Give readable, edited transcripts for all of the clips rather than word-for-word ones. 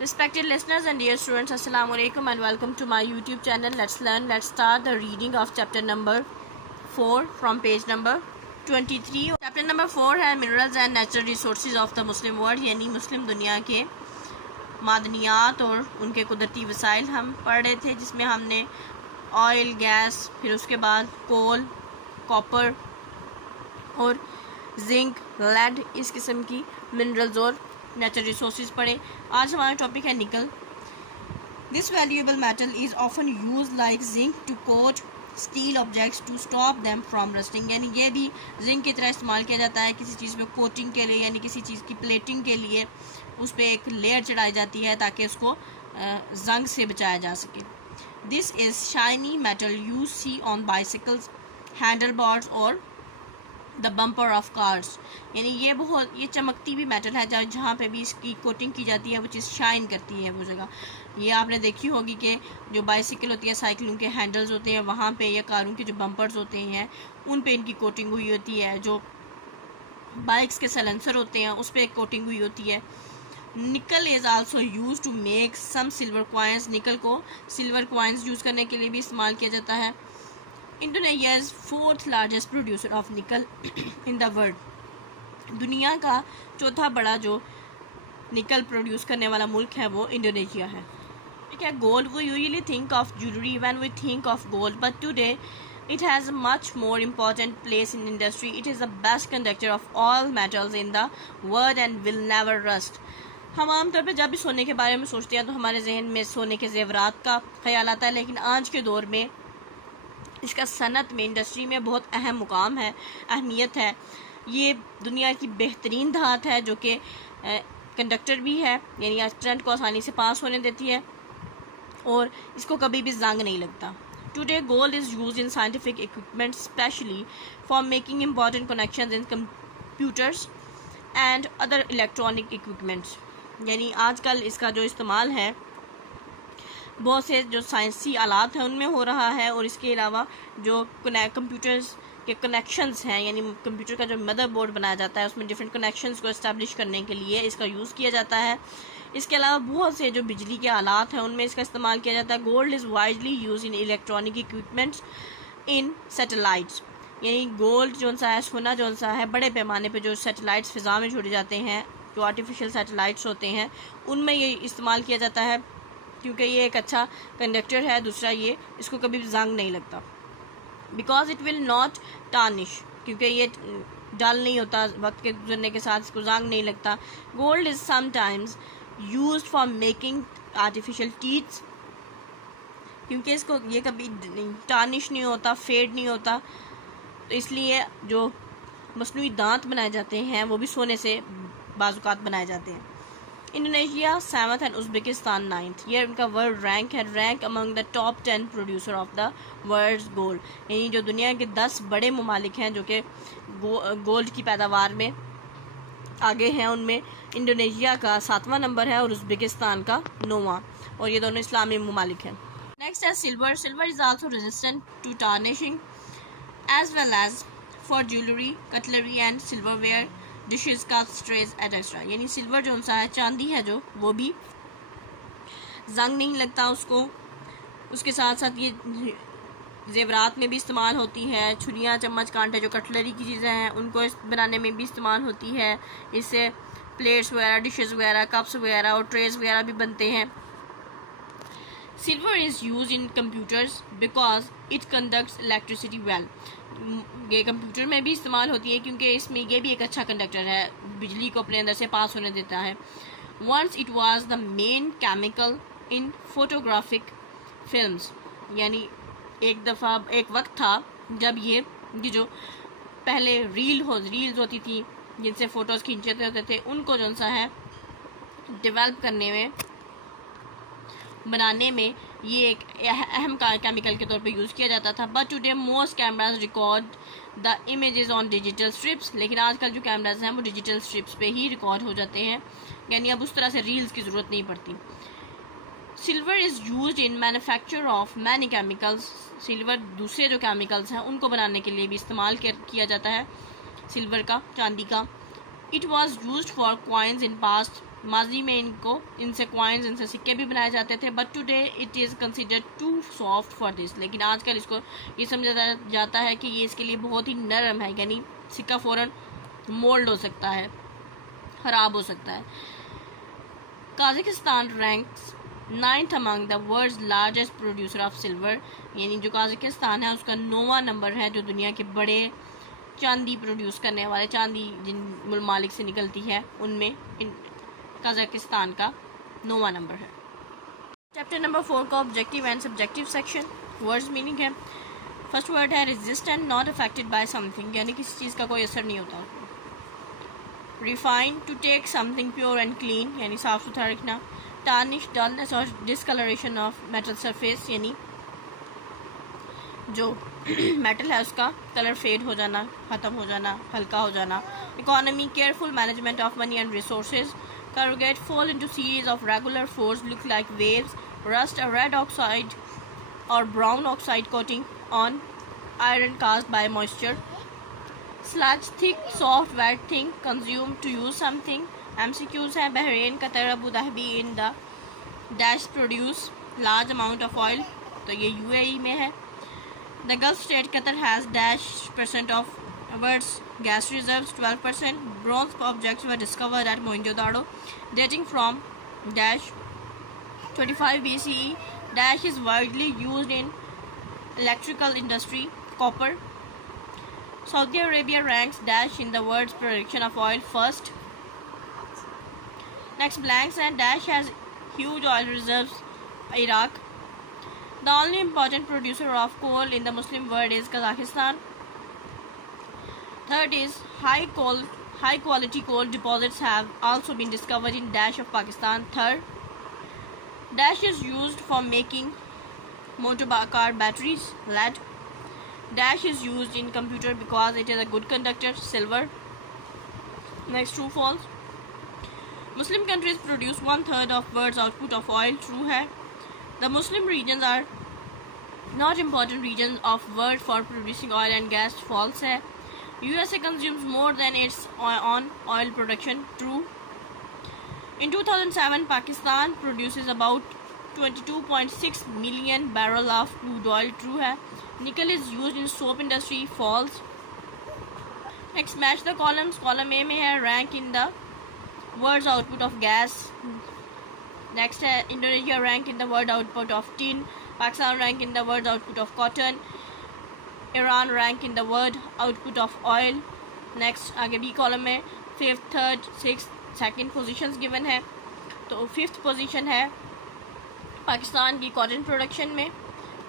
Respected listeners and dear students, Assalamu alaikum and welcome to my YouTube channel. Let's learn. Let's start the reading of chapter number 4 from page number 23. Chapter number 4 है minerals and natural resources of the Muslim world, यानी मुस्लिम दुनिया के मादनियात और उनके कुदरती वसाइल हम पढ़ रहे थे, जिसमें हमने ऑयल, गैस, फिर उसके बाद कोल, कॉपर और जिंक, लेड, इस किस्म की मिनरल्स और नेचुरल रिसोर्सेज पढ़े। आज हमारा टॉपिक है nickel. This valuable metal is often use like zinc to coat steel objects to stop them from rusting, यानी ये भी जिंक की तरह इस्तेमाल किया जाता है किसी चीज़ पे कोटिंग के लिए, यानी किसी चीज़ की प्लेटिंग के लिए उस पर एक लेयर चढ़ाई जाती है ताकि उसको जंग से बचाया जा सके। This is shiny metal use see on bicycles, handle bars और द बम्पर ऑफ कार्स, यानी ये चमकती भी मेटल है जहाँ पे भी इसकी कोटिंग की जाती है वो चीज़ शाइन करती है वो जगह। ये आपने देखी होगी कि जो बाइसिकल होती है, साइकिलों के हैंडल्स होते हैं वहाँ पे, या कारों के जो बम्पर्स होते हैं उन पे इनकी कोटिंग हुई होती है, जो बाइक्स के सलेंसर होते हैं उस पर कोटिंग हुई होती है। Nickel is also use to make some silver coins, nickel को सिल्वर कॉइन्स यूज़ करने के लिए भी इस्तेमाल किया जाता है। Indonesia is 4th largest producer of निकल इन द वर्ल्ड, दुनिया का चौथा बड़ा जो निकल प्रोड्यूस करने वाला मुल्क है वो इंडोनेशिया है। ठीक है, gold, we usually think of jewellery when we think of gold, but today it has a much more important place in industry. It is the best conductor of all metals in the world and will never rust. हम आमतौर पर जब भी सोने के बारे में सोचते हैं तो हमारे जहन में सोने के जेवरात का ख्याल आता है, लेकिन आज के दौर में इसका सनत में, इंडस्ट्री में बहुत अहम मुकाम है, अहमियत है। ये दुनिया की बेहतरीन धात है जो कि कंडक्टर भी है, यानी करंट को आसानी से पास होने देती है और इसको कभी भी जंग नहीं लगता। Today, gold is used in scientific equipment, especially for making important connections in computers and other electronic equipments. यानी आजकल इसका जो इस्तेमाल है बहुत से जो साइंसी आलात हैं उनमें हो रहा है, और इसके अलावा जो कंप्यूटर्स के कनेक्शंस हैं, यानी कंप्यूटर का जो मदरबोर्ड बनाया जाता है उसमें डिफरेंट कनेक्शंस को इस्टेब्लिश करने के लिए इसका यूज़ किया जाता है। इसके अलावा बहुत से जो बिजली के आलात हैं उनमें इसका इस्तेमाल किया जाता है। Gold is widely use in electronic equipments in satellites, यानी गोल्ड जो सा है, सोना जो सा है, बड़े पैमाने पे जो सैटेलाइट्स फ़िज़ा में छोड़े जाते हैं, जो आर्टिफिशियल सैटेलाइट्स होते हैं उनमें ये इस्तेमाल किया जाता है, क्योंकि ये एक अच्छा कंडक्टर है। दूसरा, ये इसको कभी जंग नहीं लगता, because it will not tarnish, क्योंकि ये डल नहीं होता, वक्त के गुजरने के साथ इसको जंग नहीं लगता। Gold is sometimes use for making artificial teeths, क्योंकि इसको ये कभी टार्निश नहीं होता, फेड नहीं होता, तो इसलिए जो मसनूई दांत बनाए जाते हैं वो भी सोने से बाजुकात बनाए जाते हैं। Indonesia 7th and Uzbekistan 9th, ये उनका वर्ल्ड रैंक है, rank among the top 10 producer of the world gold, यानी जो दुनिया के 10 बड़े ममालिक हैं जो कि गोल्ड की पैदावार में आगे हैं, उनमें इंडोनेशिया का 7वां नंबर है और उज़्बेकिस्तान का 9वां, और ये दोनों इस्लामी ममालिक हैं। नेक्स्ट है silver. Silver is also resistant to tarnishing as well as for jewellery, cutlery and silverware, dishes, cups, trays etcetera, यानी सिल्वर जो सा है, चांदी है जो, वो भी जंग नहीं लगता उसको। उसके साथ साथ ये जेवरात में भी इस्तेमाल होती है, छुरियाँ, चम्मच, कांटे, जो कटलरी की चीज़ें हैं उनको बनाने में भी इस्तेमाल होती है। इससे प्लेट्स वगैरह, डिशेस वगैरह, कप्स वगैरह और ट्रेज वगैरह भी बनते हैं। Silver is use in computers because it conducts electricity well, ये कंप्यूटर में भी इस्तेमाल होती है क्योंकि इसमें ये भी एक अच्छा कंडक्टर है, बिजली को अपने अंदर से पास होने देता है। Once it was the main chemical in photographic films, यानी एक वक्त था जब ये जो पहले रील्स होती थी जिनसे फ़ोटोज़ खींचे होते थे, उनको जो सा है डेवलप करने में, बनाने में ये एक अहम केमिकल के तौर पे यूज़ किया जाता था। But today most cameras record the images on digital strips, लेकिन आजकल जो कैमराज हैं वो डिजिटल स्ट्रिप्स पे ही रिकॉर्ड हो जाते हैं, यानी अब उस तरह से रील्स की ज़रूरत नहीं पड़ती। Silver is use in manufacture of many chemicals, silver दूसरे जो केमिकल्स हैं उनको बनाने के लिए भी इस्तेमाल किया जाता है सिल्वर का, चांदी का। It was use for coins in past माजी में इनसे कॉइन्स, इनसे सिक्के भी बनाए जाते थे, but today it is considered too soft for this. लेकिन आजकल इसको ये समझा जाता है कि ये इसके लिए बहुत ही नरम है, यानी सिक्का फ़ौरन मोल्ड हो सकता है, ख़राब हो सकता है। Kazakhstan ranks 9th among the world's largest producer of silver, यानी जो काज़ाकिस्तान है उसका 9वां नंबर है जो दुनिया के बड़े चांदी प्रोड्यूस करने वाले, चांदी जिन ममालिक से निकलती है उनमें काज़ाकिस्तान का 9वां नंबर है। चैप्टर नंबर 4 का objective and subjective section, words meaning है। फर्स्ट वर्ड है resist and not affected by something, यानी किसी चीज़ का कोई असर नहीं होता। Refine, to take something pure and clean, यानी साफ सुथरा रखना। टार्निश, डलनेस और डिसकलरेशन ऑफ मेटल सरफेस, यानी जो मेटल है उसका कलर फेड हो जाना, ख़त्म हो जाना, हल्का हो जाना। Economy, careful management of money and resources. Corrugate, fall into series of regular folds, look like waves. Rust, a red oxide or brown oxide coating on iron caused by moisture. Sludge, thick, soft, wet thing consumed to use something. MCQs हैं Bahrain, Qatar, Abu Dhabi in the dash produce large amount of oil, तो ये UAE में है। The Gulf state Qatar has -% of world's gas reserves, 12%. Bronze objects were discovered at Mohenjo-daro, dating from -25 BCE. Is widely used in electrical industry. Copper. Saudi Arabia ranks in the world's production of oil first. Next blanks and has huge oil reserves. Iraq. The only important producer of coal in the Muslim world is Kazakhstan. Third is high quality coal deposits have also been discovered in of Pakistan. Third, is used for making motor car batteries. Lead. Is used in computer because it is a good conductor. Silver. Next, true false. Muslim countries produce 1/3 of world's output of oil. True है. The Muslim regions are not important regions of world for producing oil and gas. False है. USA consumes more than its on oil production. True. In 2007, Pakistan produces about 22.6 million barrel of crude oil. True है. Nickel is used in soap industry. False. Next, match the columns. Column A में है rank in the world's output of gas. Next है Indonesia rank in the world output of tin. Pakistan rank in the world output of cotton. Iran rank in the world output of oil. Next आगे B column में 5th, 3rd, 6th, 2nd positions given है। तो 5th position है पाकिस्तान की cotton production में,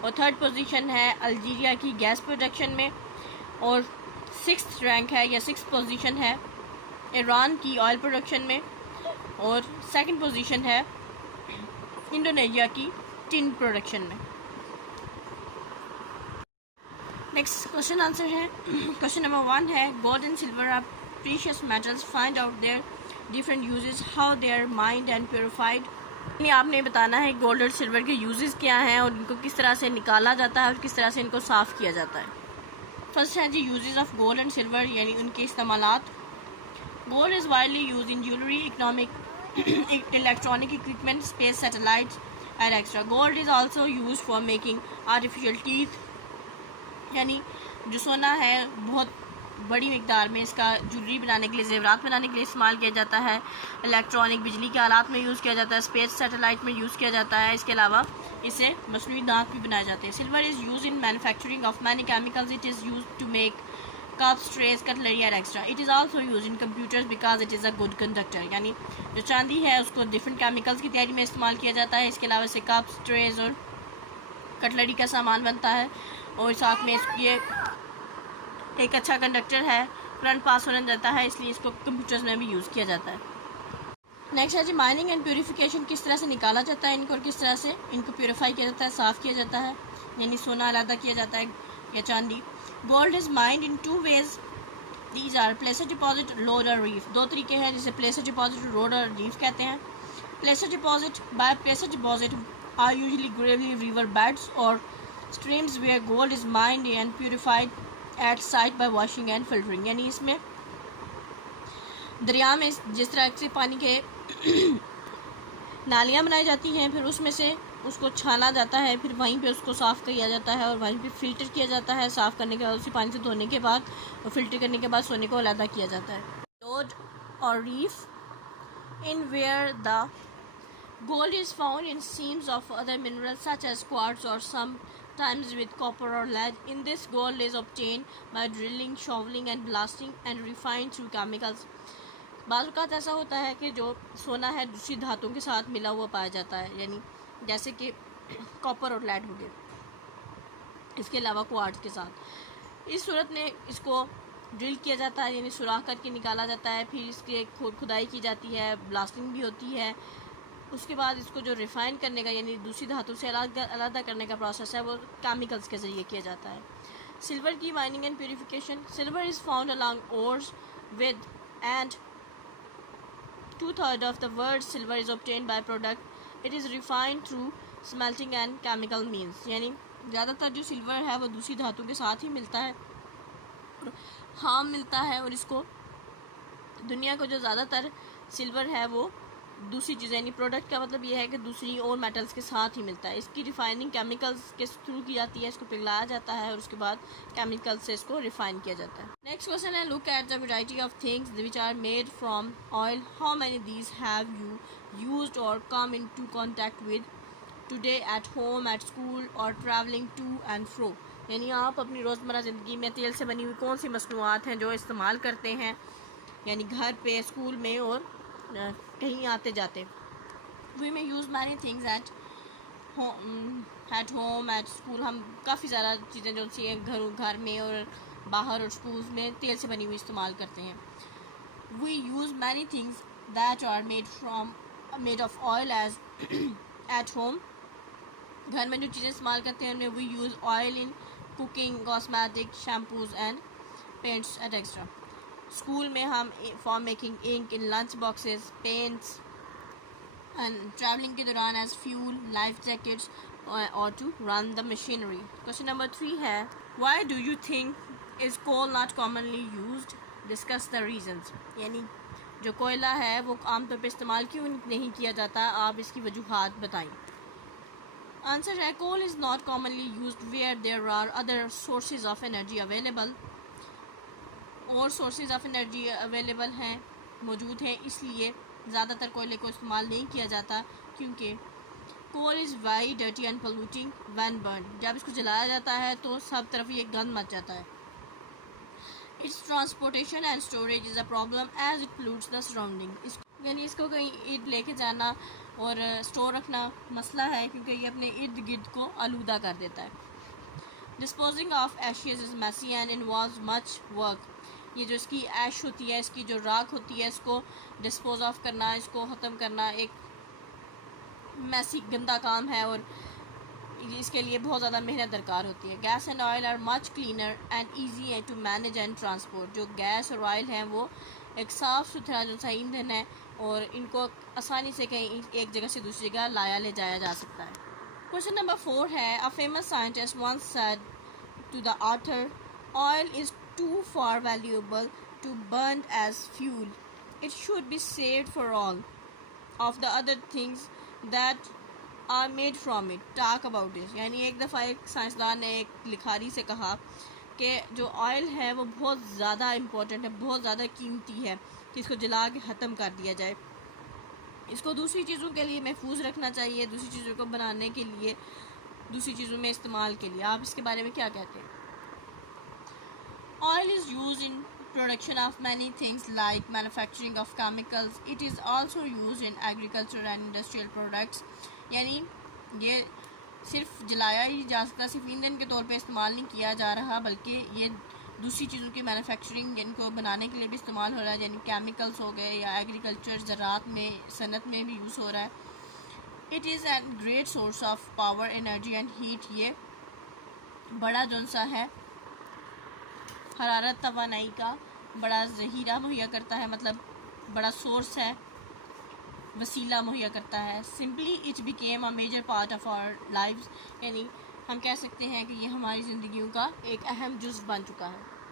और 3rd position है Algeria की गैस प्रोडक्शन में, और 6th रैंक है या 6th पोजीशन है ईरान की ऑयल प्रोडक्शन में, और 2nd पोजीशन है इंडोनेशिया की टिन प्रोडक्शन में। नेक्स्ट क्वेश्चन आंसर है। क्वेश्चन नंबर 1 है gold and silver are precious metals, find out their different uses, how they are mined and purified. यानी आपने बताना है गोल्ड और सिल्वर के यूजेस क्या हैं और इनको किस तरह से निकाला जाता है और किस तरह से इनको साफ़ किया जाता है। फर्स्ट है जी uses of gold and silver, यानी उनके इस्तेमालात। Gold is widely use in jewellery, economic, electronic equipment, space satellites and extra. Gold is also use for making artificial teeth, यानी जो सोना है बहुत बड़ी मिकदार में इसका ज्वेलरी बनाने के लिए, जेवरात बनाने के लिए इस्तेमाल किया जाता है। इलेक्ट्रॉनिक, बिजली के आलात में यूज़ किया जाता है। स्पेस सैटेलाइट में यूज़ किया जाता है। इसके अलावा इससे मसनूई दांत भी बनाए जाते हैं। Silver is use in manufacturing of many chemicals, it is use to make cups, trays, cutlery and extra. It is also use in computers because it is a good conductor, यानी जो चांदी है उसको डिफरेंट केमिकल्स की तैयारी में इस्तेमाल किया जाता है। इसके अलावा इससे कप्स, ट्रेज और कटलरी का सामान बनता है, और साथ में ये एक अच्छा कंडक्टर है, करंट पास होने देता है, इसलिए इसको कंप्यूटर्स में भी यूज़ किया जाता है। नेक्स्ट है जी माइनिंग एंड प्यूरिफिकेशन, किस तरह से निकाला जाता है इनको और किस तरह से इनको प्यूरिफाई किया जाता है, साफ़ किया जाता है, यानी सोना अलग किया जाता है या चांदी। Gold is mined in 2 ways, these are placer deposit, lode और रीफ। 2 तरीके हैं जिसे प्लेसर डिपॉजिट, रोड और रीफ कहते हैं। Placer deposit, by placer deposit are usually gravelly river beds और streams where gold is mined and purified at site by washing and filtering, यानी इसमें दरिया में जिस तरह से पानी के नालियाँ बनाई जाती हैं, फिर उसमें से उसको छाना जाता है, फिर वहीं पे उसको साफ़ किया जाता है और वहीं पे फ़िल्टर किया जाता है। साफ़ करने के बाद उसी पानी से धोने के बाद और फ़िल्टर करने के बाद सोने को अलग किया जाता है। लोड और reef in where the gold is found in seams of other minerals such as quartz or sometimes with copper or lead. In this, gold is obtained by drilling, shoveling and blasting and refined through chemicals. बाज़ औक़ात ऐसा होता है कि जो सोना है दूसरी धातुओं के साथ मिला हुआ पाया जाता है, यानी जैसे कि कॉपर और लेड हो गए, इसके अलावा क्वार्ट्ज के साथ। इस सूरत में इसको ड्रिल किया जाता है, यानी सुराख करके निकाला जाता है, फिर इसकी खुदाई की जाती है, ब्लास्टिंग भी होती है। उसके बाद इसको जो रिफ़ाइन करने का यानी दूसरी धातु से अलग करने का प्रोसेस है वो केमिकल्स के ज़रिए किया जाता है। सिल्वर की mining and purification. Silver is found along ores with and 2/3 of the world's silver is obtained by product. It is refined through smelting and chemical means. यानी ज़्यादातर जो सिल्वर है वो दूसरी धातु के साथ ही मिलता है, हार्म मिलता है, और इसको दुनिया को जो ज़्यादातर सिल्वर है वो दूसरी चीज़ें यानी प्रोडक्ट का मतलब ये है कि दूसरी और मेटल्स के साथ ही मिलता है। इसकी रिफाइनिंग केमिकल्स के थ्रू की जाती है, इसको पिघलाया जाता है और उसके बाद केमिकल्स से इसको रिफाइन किया जाता है। नेक्स्ट क्वेश्चन है, look at the variety of things which are made from oil, how many these have you used और come into contact with today at home, at school और travelling to and fro. यानी आप अपनी रोज़मर्रा ज़िंदगी में तेल से बनी हुई कौन सी मसनूआत हैं जो इस्तेमाल करते हैं, यानी घर पे, स्कूल में और कहीं आते जाते। वी में use many things at home, at school. हम काफ़ी ज़्यादा चीज़ें जो सी घर में और बाहर और स्कूल में तेल से बनी हुई इस्तेमाल करते हैं। We use many things that are made of oil as at home. घर में जो चीज़ें इस्तेमाल करते हैं उनमें we use oil in cooking, cosmetic, shampoos and paints etcetera. School में हम for making ink in lunch boxes, paints and travelling के दौरान एज फ्यूल, लाइफ जैकेट्स और to run the machinery. Question number 3 है, why do you think is coal not commonly used, discuss the reasons. यानी जो कोयला है वो आमतौर पर इस्तेमाल क्यों नहीं किया जाता, आप इसकी वजूहात बताएं। आंसर है, coal is not commonly used where there are other sources of energy available. और सोर्सेज ऑफ एनर्जी अवेलेबल हैं, मौजूद हैं, इसलिए ज़्यादातर कोयले को इस्तेमाल नहीं किया जाता, क्योंकि coal is very dirty and polluting when burn. जब इसको जलाया जाता है तो सब तरफ ये गंद मच जाता है। Its transportation and storage is a problem as it pollutes the surrounding. यानी इसको कहीं ईद लेके जाना और स्टोर रखना मसला है, क्योंकि ये अपने इर्द गिर्द को आलूदा कर देता है। Disposing of ashes is messy and involves much work. ये जो इसकी ऐश होती है, इसकी जो राख होती है, इसको डिस्पोज ऑफ करना, इसको ख़त्म करना एक मैसी गंदा काम है और इसके लिए बहुत ज़्यादा मेहनत दरकार होती है। Gas and oil are much cleaner and easy to manage and transport. जो गैस और ऑयल हैं वो एक साफ़ सुथरा जो सा ईंधन है और इनको आसानी से कहीं एक जगह से दूसरी जगह ले जाया जा सकता है। क्वेश्चन नंबर 4 है, a famous scientist once said to the author, oil is too far valuable to burn as fuel. It should be saved for all of the other things that are made from it. Talk about it. यानी एक दफ़ा एक साइंसदान ने एक लिखारी से कहा कि जो ऑयल है वो बहुत ज़्यादा इम्पोर्टेंट है, बहुत ज़्यादा कीमती है कि इसको जला के ख़त्म कर दिया जाए। इसको दूसरी चीज़ों के लिए महफूज रखना चाहिए, दूसरी चीज़ों को बनाने के लिए, दूसरी चीज़ों में इस्तेमाल के लिए। आप इसके बारे में क्या कहते हैं? Oil is used in production of many things like manufacturing of chemicals. It is also used in agriculture and industrial products. यानी ये सिर्फ जलाया ही जा सकता, सिर्फ ईंधन के तौर पे इस्तेमाल नहीं किया जा रहा, बल्कि ये दूसरी चीज़ों की मैन्युफैक्चरिंग इनको बनाने के लिए भी इस्तेमाल हो रहा है, यानी केमिकल्स हो गए या एग्रीकल्चर ज़राअत में, सनत में भी यूज़ हो रहा है। It is a great source of power, energy and heat. ये बड़ा जो सा है हरारत तवानाई का बड़ा ज़हीरा मुहैया करता है, मतलब बड़ा सोर्स है, वसीला मुहैया करता है। Simply it became a major part of our lives. यानी हम कह सकते हैं कि ये हमारी ज़िंदगियों का एक अहम जुज़्व बन चुका है।